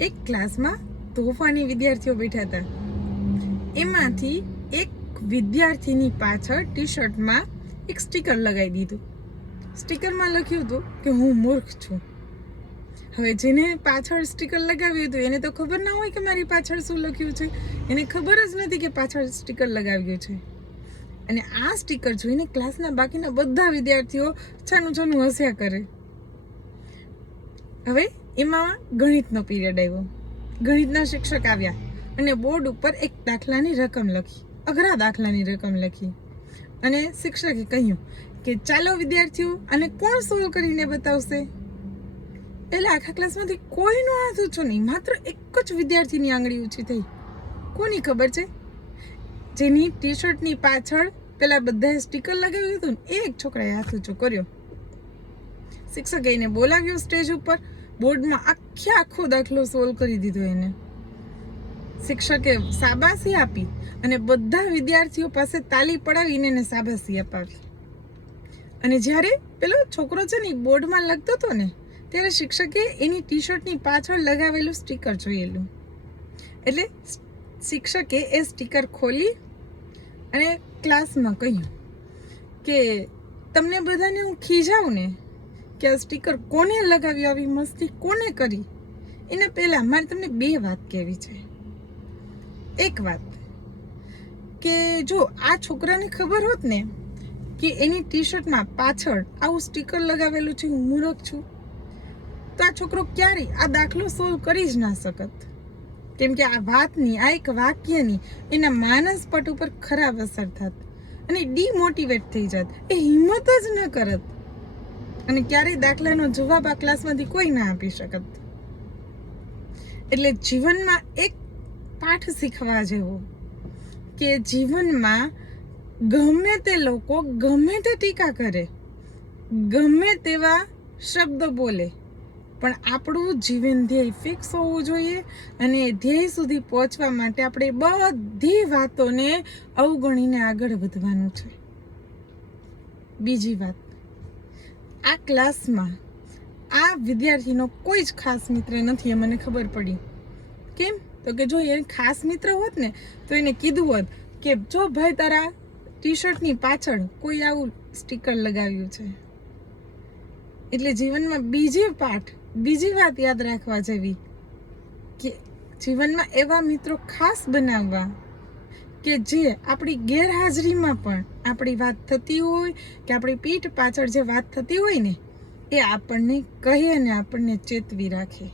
એક ક્લાસમાં તોફાની વિદ્યાર્થીઓ બેઠા હતા. એમાંથી એક વિદ્યાર્થીની પાછળ ટી શર્ટમાં એક સ્ટીકર લગાવી દીધું. સ્ટીકરમાં લખ્યું હતું કે હું મૂર્ખ છું. હવે જેને પાછળ સ્ટીકર લગાવ્યું હતું એને તો ખબર ના હોય કે મારી પાછળ શું લખ્યું છે. એને ખબર જ નથી કે પાછળ સ્ટીકર લગાવ્યું છે. અને આ સ્ટીકર જોઈને ક્લાસના બાકીના બધા વિદ્યાર્થીઓ છાનું છાનું હસ્યા કરે. હવે એમાં ગણિતનો પીરિયડ આવ્યો. ગણિતના શિક્ષક આવ્યા અને બોર્ડ ઉપર એક દાખલાની રકમ લખી, અઘરા દાખલાની રકમ લખી. અને શિક્ષકે કહ્યું કે ચાલો વિદ્યાર્થીઓ, અને કોણ સોલ્વ કરીને બતાવશે? એટલે આખા ક્લાસમાંથી કોઈનો હાથ ઊંચો નહીં, માત્ર એક જ વિદ્યાર્થીની આંગળી ઊંચી થઈ. કોની ખબર છે? જેની ટી શર્ટની પાછળ પેલા બધાએ સ્ટીકર લગાવ્યું હતું ને એ એક છોકરાએ હાથ ઊંચો કર્યો. શિક્ષકે એને બોલાવ્યો સ્ટેજ ઉપર. બોર્ડમાં આખો દાખલો સોલ્વ કરી દીધો એને. શિક્ષકે શાબાશી આપી અને બધા વિદ્યાર્થીઓ પાસે તાલી પડાવીને એને શાબાશી અપાવી. અને જ્યારે પેલો છોકરો છે ને બોર્ડમાં લખતો હતો ને ત્યારે શિક્ષકે એની ટી શર્ટની પાછળ લગાવેલું સ્ટીકર જોયેલું. એટલે શિક્ષકે એ સ્ટીકર ખોલી અને ક્લાસમાં કહ્યું કે તમને બધાને હું ખીજાવું ને કે આ સ્ટીકર કોને લગાવ્યું, આવી મસ્તી કોને કરી, એના પહેલાં મારે તમને બે વાત કહેવી છે. એક વાત કે જો આ છોકરાને ખબર હોત ને કે એની ટી શર્ટમાં પાછળ આવું સ્ટીકર લગાવેલું છે, હું મૂર્ખ છું, તો આ છોકરો ક્યારેય આ દાખલો સોલ્વ કરી જ ના શકત. કેમ કે આ વાતની, આ એક વાક્યની એના માનસપટ ઉપર ખરાબ અસર થાત અને ડીમોટિવેટ થઈ જાત. એ હિંમત જ ન કરત અને ક્યારેય દાખલાનો જવાબ આ ક્લાસમાંથી કોઈ ના આપી શકત. એટલે જીવનમાં એક પાઠ શીખવા જેવો કે જીવનમાં ગમે તે લોકો ગમે તે ટીકા કરે, ગમે તેવા શબ્દ બોલે, પણ આપણું જીવન ધ્યેય ફિક્સ હોવું જોઈએ. અને એ ધ્યેય સુધી પહોંચવા માટે આપણે બધી વાતોને અવગણીને આગળ વધવાનું છે. બીજી વાત, આ ક્લાસમાં આ વિદ્યાર્થીનો કોઈ જ ખાસ મિત્ર નથી, એ મને ખબર પડી. કેમ? તો કે જો એ ખાસ મિત્ર હોત ને તો એને કીધું હોત કે જો ભાઈ તારા ટી શર્ટની પાછળ કોઈ આવું સ્ટીકર લગાવ્યું છે. એટલે જીવનમાં બીજી વાત યાદ રાખવા જેવી કે જીવનમાં એવા મિત્રો ખાસ બનાવવા કે જે આપણી ગેરહાજરીમાં પણ આપણી વાત થતી હોય કે આપણી પીઠ પાછળ જે વાત થતી હોય ને એ આપણને કહે અને આપણને ચેતવી રાખે.